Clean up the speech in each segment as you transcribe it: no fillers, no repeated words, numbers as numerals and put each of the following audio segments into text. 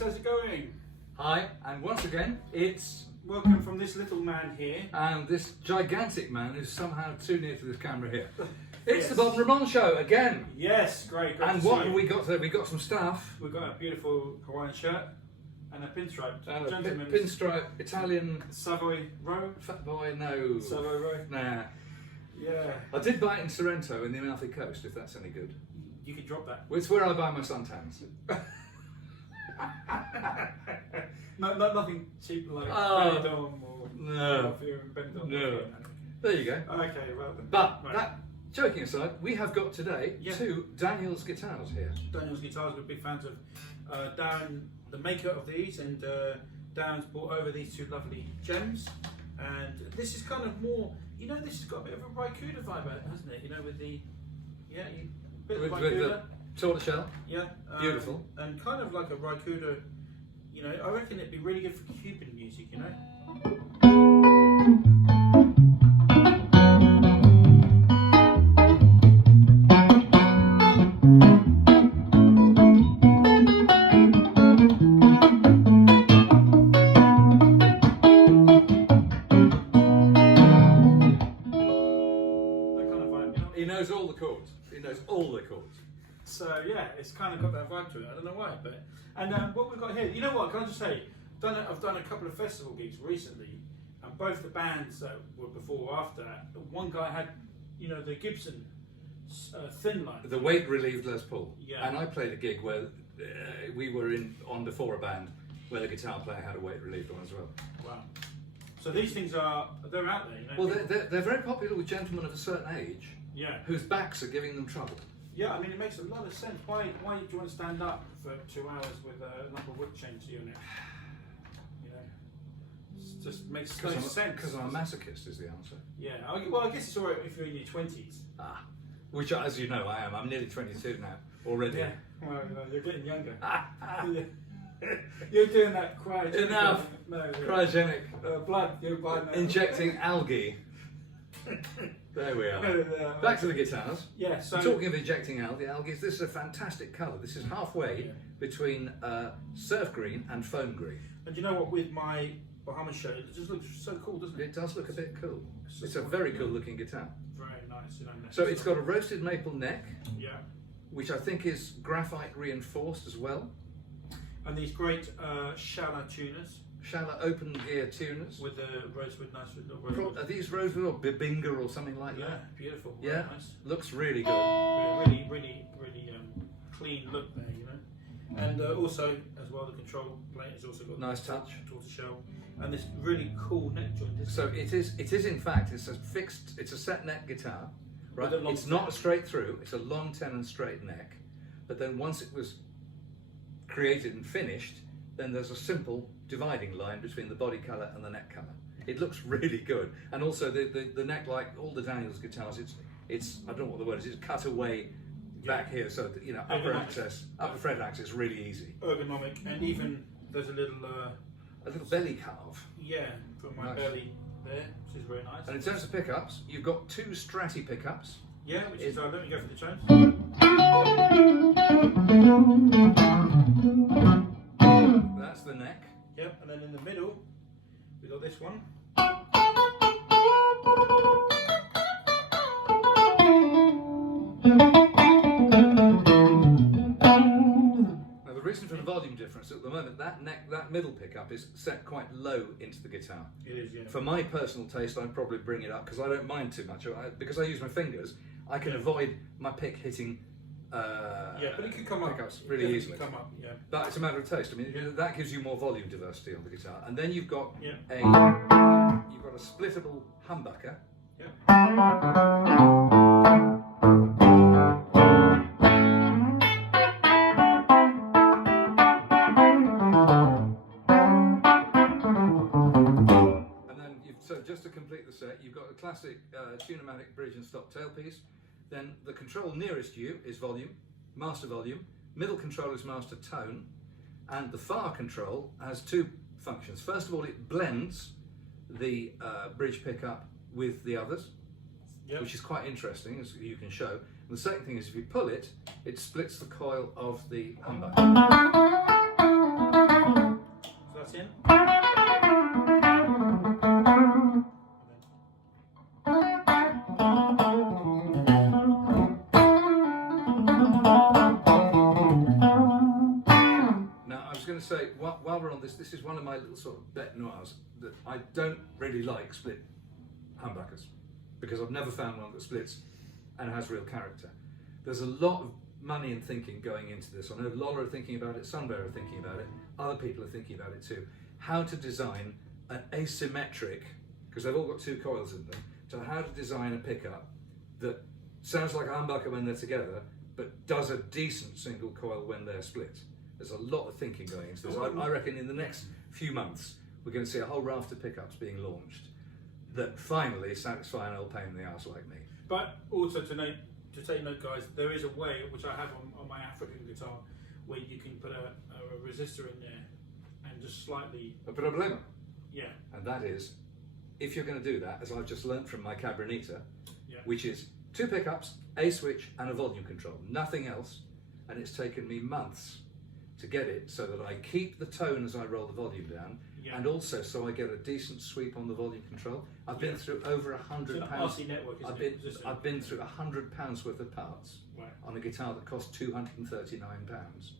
How's it going? Hi, and once again, it's welcome from this little man here and this gigantic man who's somehow too near to this camera here. It's yes. the Bob and Ramon show again. Yes, great. And what have we got today? We got some stuff. We've got a beautiful Hawaiian shirt and a pinstripe. And a pinstripe Italian Savoy row. Fat boy, no. Savoy row. Nah. Yeah. I did buy it in Sorrento in the Amalfi Coast, if that's any good. You could drop that. It's where I buy my suntans. Nothing cheap like Benidorm or no. Benidorm. No. There you go. Okay, well then. But right. that joking aside, we have got today Yeah. two Daniel's guitars here. Daniel's guitars. We're big fans of Darren, the maker of these, and Darren's brought over these two lovely gems. And this is kind of more, you know, this has got a bit of a Raikuda vibe, hasn't it? You know, with the bit of With Raikuda. the tortoiseshell. Yeah, Beautiful. And kind of like a Raikuda, you know, I reckon it'd be really good for Cuban music, you know. That kind of vibe, you know. He knows all the chords. He knows all the chords. So yeah, it's kind of got that vibe to it. I don't know why, but what we've got here. You know what? Can I just say, I've done a couple of festival gigs recently, and both the bands that were before or after. One guy had, you know, the Gibson thin line. The weight relieved Les Paul. Yeah. And I played a gig where we were on before a band where the guitar player had a weight relieved one as well. Wow. So these things they're out there, you know. Well, they're very popular with gentlemen of a certain age. Yeah. Whose backs are giving them trouble. Yeah, I mean it makes a lot of sense. Why do you want to stand up for 2 hours with an upper wood chain to your neck? You know, it just makes no sense. Because I'm a masochist is the answer. Yeah. Well, I guess it's alright if you're in your 20s. Ah, which, as you know, I am. I'm nearly 22 now already. Yeah. Well, you're getting younger. You're doing that cryogenic. Enough. No, Cryogenic. Blood. You're buying that. Injecting algae. There we are. Back to the guitars. Yeah. So Talking of injecting algae, this is a fantastic colour. This is halfway between surf green and foam green. And you know what? With my Bahamas shirt, it just looks so cool, doesn't it? It does look a bit cool. It's a very cool looking guitar. Very nice. You know, So it's got a roasted maple neck, yeah, which I think is graphite reinforced as well. and these great shallow tuners Shallow open gear tuners. with the rosewood, nice with the Are rosewood. these rosewood or bibinga or something like Yeah, that? beautiful. Yeah, Very nice. looks really good. Really clean look there, you know. And also, as well, the control plate has also got Nice touch. tortoiseshell, and this really cool neck joint. So it is in fact, it's a set neck guitar, right? With a long It's not a straight through, it's a long tenon straight neck, but then once it was created and finished, then there's a simple dividing line between the body colour and the neck colour. It looks really good, and also the neck, like all the Daniels guitars, it's I don't know what the word is. It's cut away back here, so that, upper fret access, really easy. Ergonomic, and even there's a little belly carve. Yeah, for my belly there, which is very nice. And in terms of pickups, you've got 2 Stratty pickups. Yeah, which is let me go for the tones. That's the neck. Yep, and then in the middle we got this one. Now the reason for the volume difference at the moment, that middle pickup is set quite low into the guitar. It is, yeah. For my personal taste, I'd probably bring it up because I don't mind too much. Because I use my fingers, I can avoid my pick hitting. Yeah, but it could come pickups up really easily. Come up, yeah. But it's a matter of taste. I mean, that gives you more volume diversity on the guitar. And then you've got a splittable humbucker. Yeah. So just to complete the set, you've got a classic Tune-o-matic bridge and stop tailpiece. Then the control nearest you is volume, master volume. Middle control is master tone, and the far control has 2 functions. First of all, it blends the bridge pickup with the others, which is quite interesting, as you can show. And the second thing is, if you pull it, it splits the coil of the humbucker. So that's in. Say, while we're on this is one of my little sort of bête noires, that I don't really like split humbuckers because I've never found one that splits and has real character. There's a lot of money and thinking going into this. I know Lola are thinking about it, Sunbear are thinking about it, other people are thinking about it too. How to design an asymmetric, because they've all got 2 coils in them, to how to design a pickup that sounds like a humbucker when they're together, but does a decent single coil when they're split. There's a lot of thinking going into this. I reckon in the next few months we're going to see a whole raft of pickups being launched that finally satisfy an old pain in the arse like me. But also to take note, guys, there is a way, which I have on my African guitar, where you can put a resistor in there and just slightly... A problema. Yeah. And that is, if you're going to do that, as I've just learnt from my Cabronita, which is 2 pickups, a switch and a volume control, nothing else, and it's taken me months to get it so that I keep the tone as I roll the volume down, and also so I get a decent sweep on the volume control. I've been through over £100. I've been through £100 worth of parts on a guitar that cost £239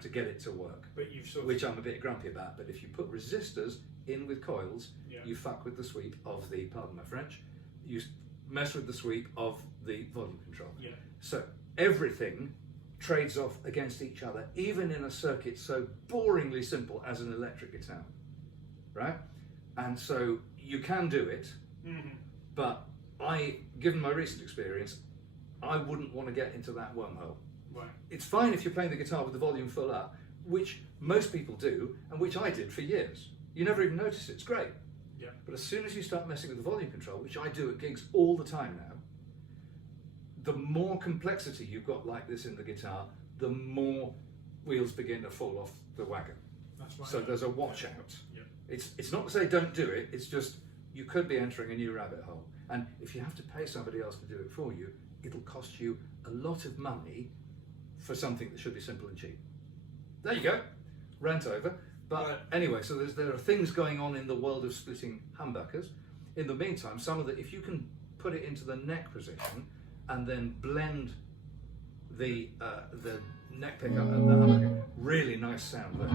to get it to work. But which I'm a bit grumpy about. But if you put resistors in with coils, you fuck with the sweep of the, pardon my French, you mess with the sweep of the volume control. So everything trades off against each other, even in a circuit so boringly simple as an electric guitar, right? And so you can do it, but given my recent experience, I wouldn't want to get into that wormhole. It's fine if you're playing the guitar with the volume full up, which most people do, and which I did for years. You never even notice it, it's great. But as soon as you start messing with the volume control, which I do at gigs all the time now, the more complexity you've got like this in the guitar, the more wheels begin to fall off the wagon. So there's a watch out. It's not to say don't do it, it's just you could be entering a new rabbit hole. And if you have to pay somebody else to do it for you, it'll cost you a lot of money for something that should be simple and cheap. There you go, rant over. But anyway, so there are things going on in the world of splitting humbuckers. In the meantime, if you can put it into the neck position, and then blend the neck pickup and the humbucker. Really nice sound there.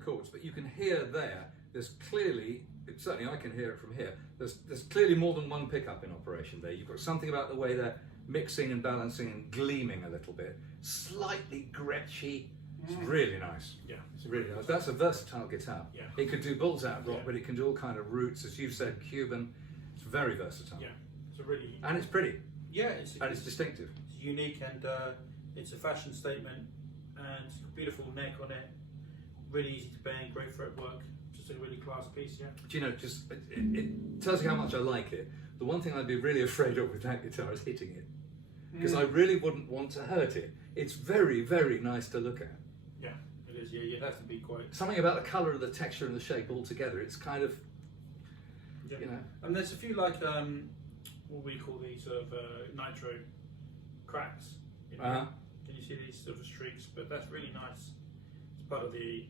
the chords, but you can hear there's clearly, certainly I can hear it from here, there's clearly more than one pickup in operation there. You've got something about the way they're mixing and balancing and gleaming a little bit. Slightly gretchy. It's really nice. Yeah, it's really nice. That's a versatile guitar. Yeah. It could do balls out rock, but it can do all kind of roots, as you've said, Cuban. It's very versatile. Yeah, it's a really... And it's pretty. Yeah, it's distinctive. It's unique, and it's a fashion statement, and it's a beautiful neck on it. Really easy to bang, great fretwork. Just a really class piece, yeah. Do you know, just it tells you how much I like it. The one thing I'd be really afraid of with that guitar is hitting it, because I really wouldn't want to hurt it. It's very, very nice to look at. Yeah, it is. Yeah, it has to be quite... Something about the colour of the texture and the shape all together. It's kind of, yeah. you know. And there's a few like, what we call these sort of nitro cracks. You know? Can you see these sort of streaks? But that's really nice. It's part of the...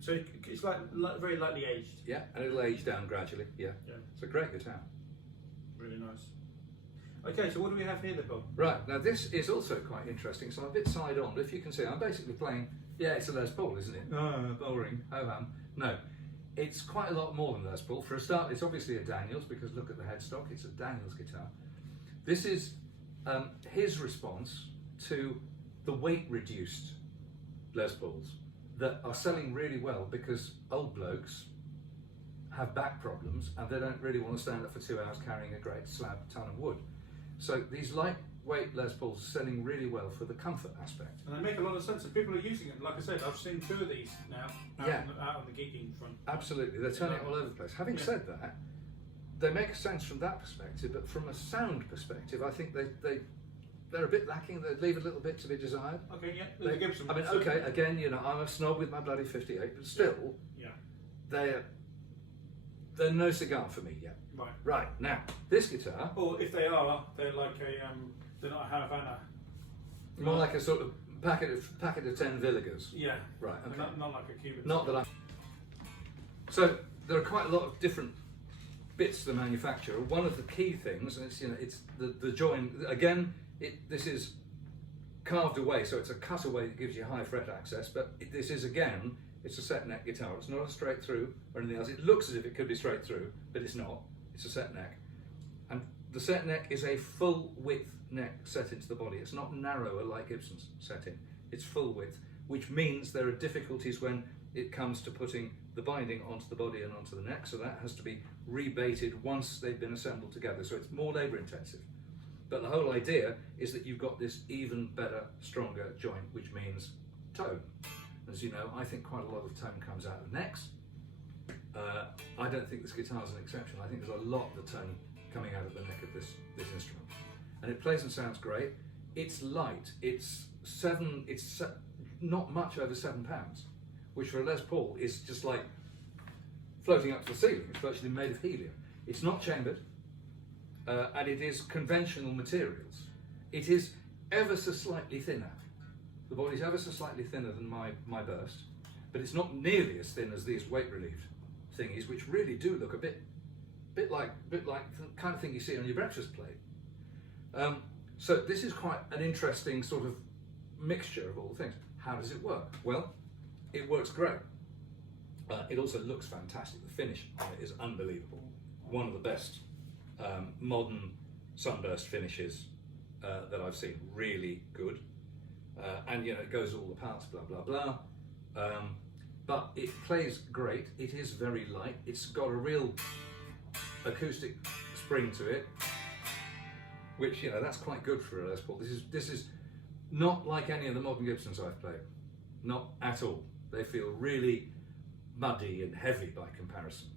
So it's like very lightly aged. Yeah, and it'll age down gradually. Yeah. It's a great guitar. Really nice. Okay, so what do we have here then, Bob? Right, now this is also quite interesting, so I'm a bit side on, but if you can see, I'm basically playing, yeah, it's a Les Paul, isn't it? Boring, ho-hum. No, it's quite a lot more than Les Paul. For a start, it's obviously a Daniels, because look at the headstock, it's a Daniels guitar. This is his response to the weight-reduced Les Pauls that are selling really well because old blokes have back problems and they don't really want to stand up for 2 hours carrying a great slab ton of wood. So these lightweight Les Pauls are selling really well for the comfort aspect. And they make a lot of sense, and people are using them. Like I said, I've seen 2 of these now out on the geeking front. Absolutely, they're turning all over the place. Having said that, they make sense from that perspective, but from a sound perspective, I think they're a bit lacking. They leave a little bit to be desired. Okay, yeah. Gibson. I mean, okay, again, you know, I'm a snob with my bloody 58, but still, they're no cigar for me yet. Right. Right, now, this guitar... Or if they are, they're like a, they're not a Havana. More like a sort of packet of 10 Villigers. Yeah. Right, okay. Not like a Cuban. Not that I... So, there are quite a lot of different bits to the manufacturer. One of the key things, and it's, you know, it's the join, again, this is carved away, so it's a cutaway that gives you high fret access, but this is, again, it's a set neck guitar. It's not a straight through or anything else. It looks as if it could be straight through, but it's not. It's a set neck. And the set neck is a full width neck set into the body. It's not narrower like Gibson's setting. It's full width, which means there are difficulties when it comes to putting the binding onto the body and onto the neck, so that has to be rebaited once they've been assembled together, so it's more labour intensive. But the whole idea is that you've got this even better, stronger joint, which means tone. As you know, I think quite a lot of tone comes out of necks. I don't think this guitar is an exception. I think there's a lot of the tone coming out of the neck of this instrument. And it plays and sounds great. It's light. It's not much over £7, which for a Les Paul is just like floating up to the ceiling. It's virtually made of helium. It's not chambered. And it is conventional materials. It is ever so slightly thinner. The body's ever so slightly thinner than my burst, but it's not nearly as thin as these weight relieved thingies, which really do look a bit like the kind of thing you see on your breakfast plate. So this is quite an interesting sort of mixture of all things. How does it work? Well, it works great. It also looks fantastic. The finish on it is unbelievable. One of the best modern sunburst finishes that I've seen. Really good. And you know, it goes all the parts, blah blah blah. But it plays great. It is very light. It's got a real acoustic spring to it, which, you know, that's quite good for a Les Paul. This is not like any of the modern Gibsons I've played. Not at all. They feel really muddy and heavy by comparison.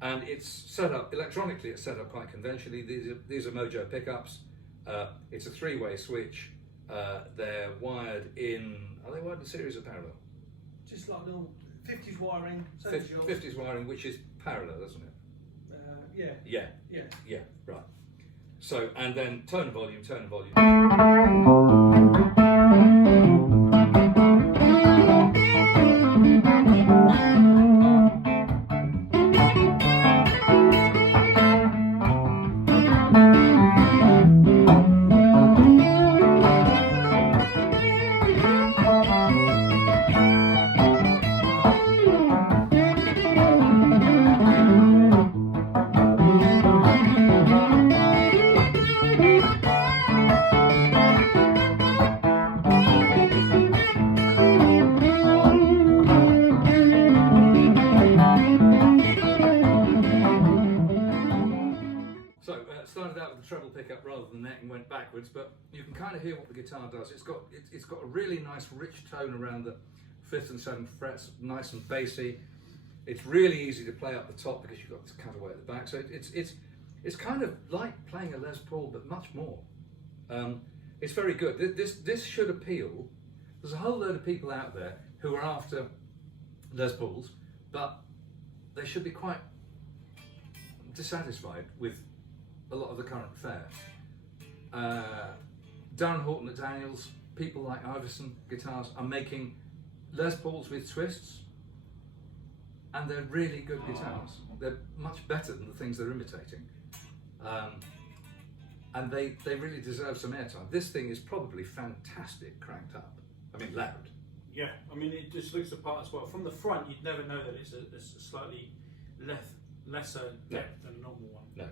And it's set up electronically. It's set up quite conventionally. These are Mojo pickups. It's a 3-way switch. They're wired in. Are they wired in series or parallel? Just like normal 50s wiring. 50s wiring, which is parallel, isn't it? Yeah. Yeah. Right. So, and then tone and volume, tone and volume. treble pickup rather than neck and went backwards, but you can kind of hear what the guitar does. It's got a really nice rich tone around the 5th and 7th frets, nice and bassy. It's really easy to play up the top because you've got this cutaway at the back. So it's kind of like playing a Les Paul, but much more. It's very good. This should appeal. There's a whole load of people out there who are after Les Pauls, but they should be quite dissatisfied with a lot of the current fare. Darren Horton at Daniels, people like Iverson Guitars are making Les Pauls with twists, and they're really good guitars. They're much better than the things they're imitating. And they really deserve some airtime. This thing is probably fantastic cranked up. I mean, loud. Yeah, I mean, it just looks the part as well. From the front, you'd never know that it's a slightly lesser depth than a normal one. No.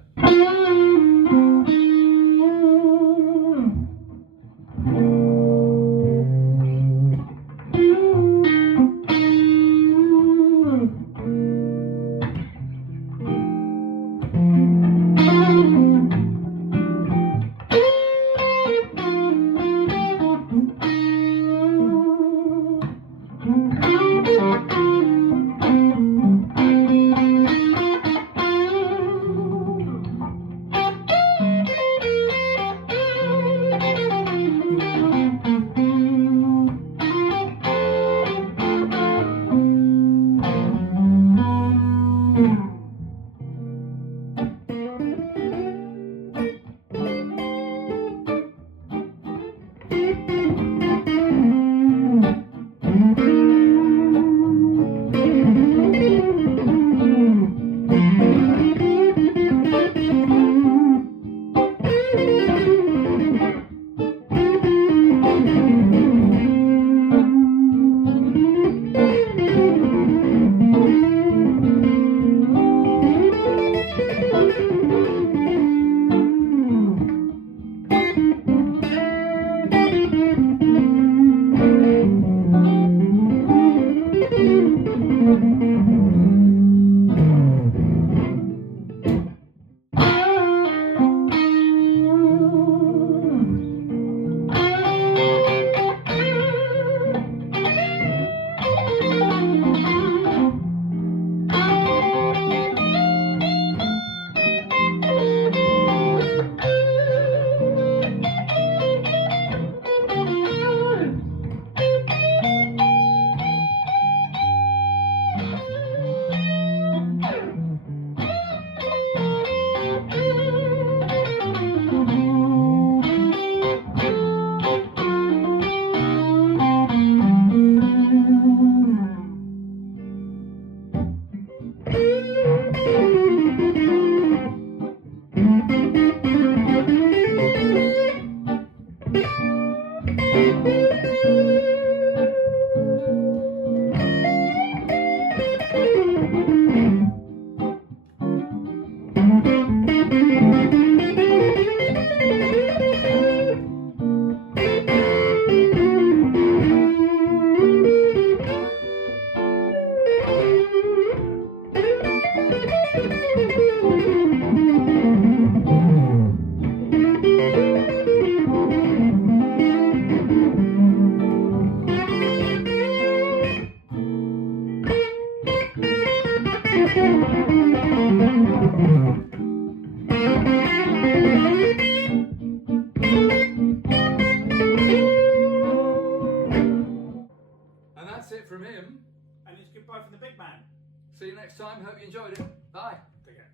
From him. And it's goodbye from the big man. See you next time. Hope you enjoyed it. Bye. Take care.